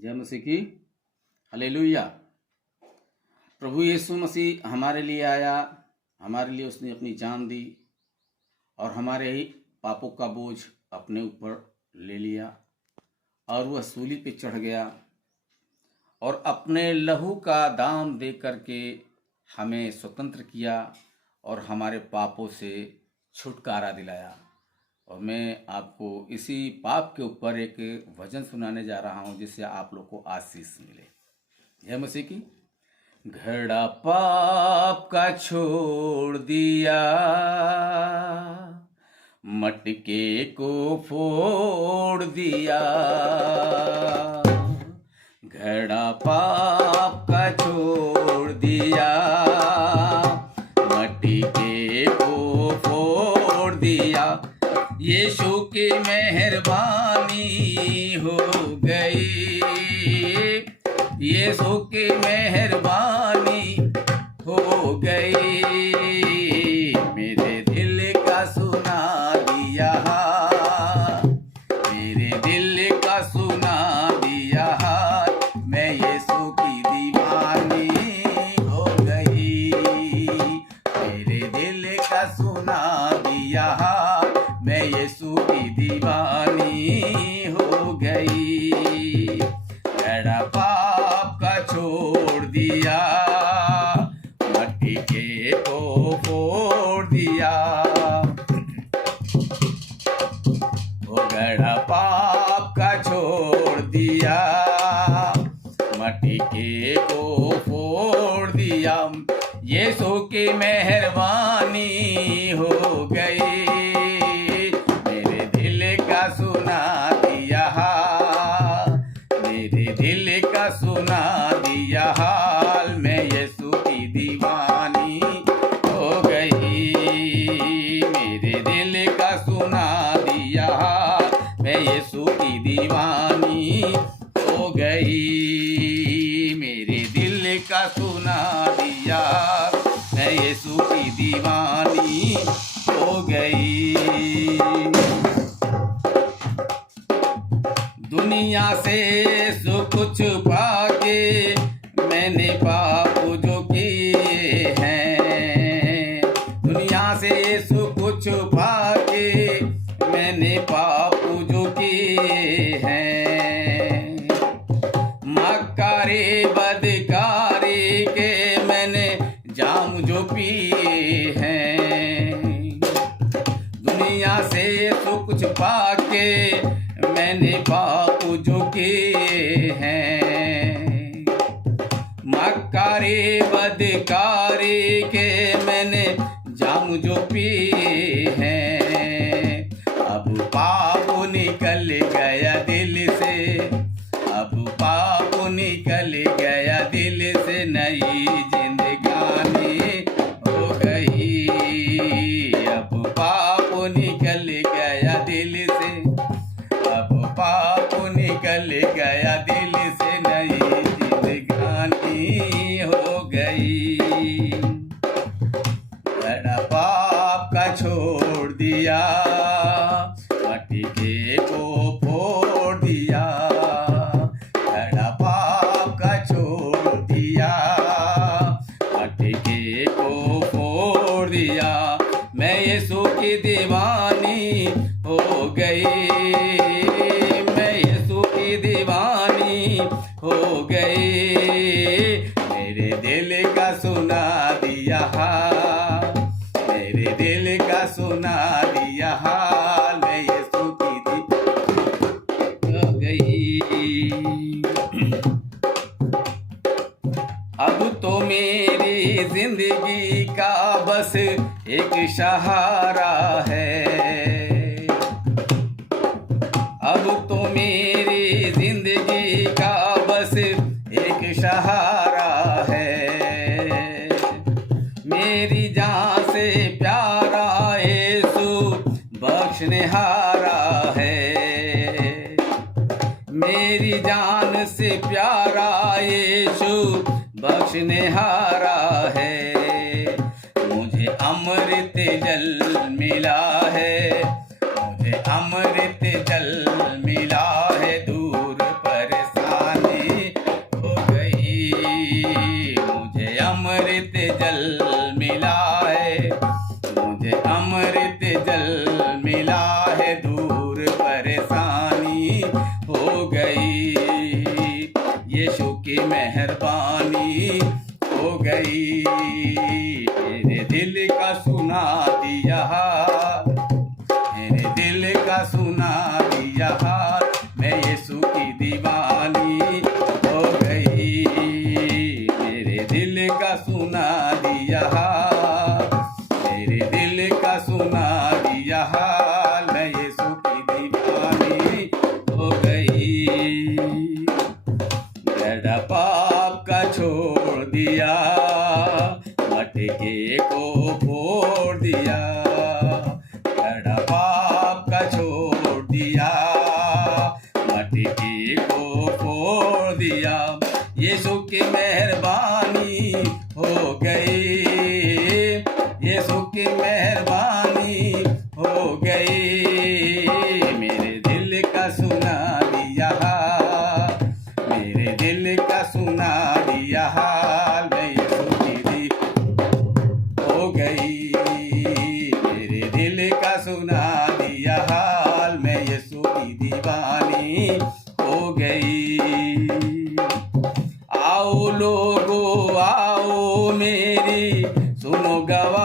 जय मसीह की। हालेलुया। प्रभु यीशु मसीह हमारे लिए आया, हमारे लिए उसने अपनी जान दी और हमारे ही पापों का बोझ अपने ऊपर ले लिया और वह सूली पे चढ़ गया और अपने लहू का दाम दे करके हमें स्वतंत्र किया और हमारे पापों से छुटकारा दिलाया। और मैं आपको इसी पाप के ऊपर एक भजन सुनाने जा रहा हूं जिससे आप लोग को आशीष मिले। जय मसीह की। घड़ा पाप का छोड़ दिया, मटके को फोड़ दिया। घड़ा पाप का छोड़ दिया, मटके को फोड़ दिया। यीशु की मेहरबानी हो गई, यीशु की मेहरबानी हो गई। मेरे दिल का सुना दिया, मेरे दिल का सुना दिया। मैं यीशु की दीवानी हो गई, मेरे दिल का सुना दिया। मैं यीशु की दीवानी हो गई। घड़ा पाप का छोड़ दिया, मटके को फोड़ दिया। वो घड़ा पाप का छोड़ दिया, मटके को फोड़ दिया। यीशु की मेहरबानी हो गई, मेरे दिल का सुना दिया, मेरे दिल का सुना दिया हाल। मैं यीशु की दीवानी हो गई, मेरे दिल का सुना दिया। मैं यीशु की दीवानी हो गई, मेरे दिल का सुना दिया। मैं यीशु की दीवानी हो गई। दुनिया से सब कुछ पाके मैंने पाप जो किए हैं, दुनिया से सब कुछ पाके मैंने पाप जो किए हैं। मक्कारी बदकारी के मैंने जाम जो पिए हैं। दुनिया से सब कुछ पाके मैंने पाप जो किए हैं। मक्कारी बदकारी के मैंने जाम जो पिए हैं। अब पाप निकल गया दिल से, अब पाप निकल गया दिल से। नई जिंदगानी हो गई, अब पाप निकल गया दिल से, अब पाप निकल गया दिल से। नई जिंदगानी हो गई। घड़ा पाप का छोड़ दिया, मटके को फोड़ दिया। घड़ा पाप का छोड़ दिया, मटके को फोड़ दिया। मैं यीशु की दीवानी हो गई, मैं यीशु की दीवानी हो गई। मेरे दिल का सुना दिया, मेरे दिल का सुना दिया हाल। मैं यीशु की दीवानी हो गई। अब तो मेरी जिंदगी का बस एक सहारा है, अब तो मेरी जिंदगी का बस एक सहारा है। मेरी जान से प्यारा यीशु बख्शनेहारा है। मेरी जान से प्यारा यीशु बख्शनेहारा है। मुझे अमृत जल मिला है, मुझे अमृत जल मिला है। दूर परेशानी अतिथि को फोड़ दिया। यीशु की मेहरबानी हो गई, यीशु की मेहरबानी हो गई। मेरे दिल का सुना दिया हाल, मेरे दिल का सुना दिया हाल, मैं यीशु की दी हो गई। मेरे दिल का सुना दिया हाल, मैं यीशु की दीवानी हो गई। आओ लोगो आओ मेरी सुनो गवा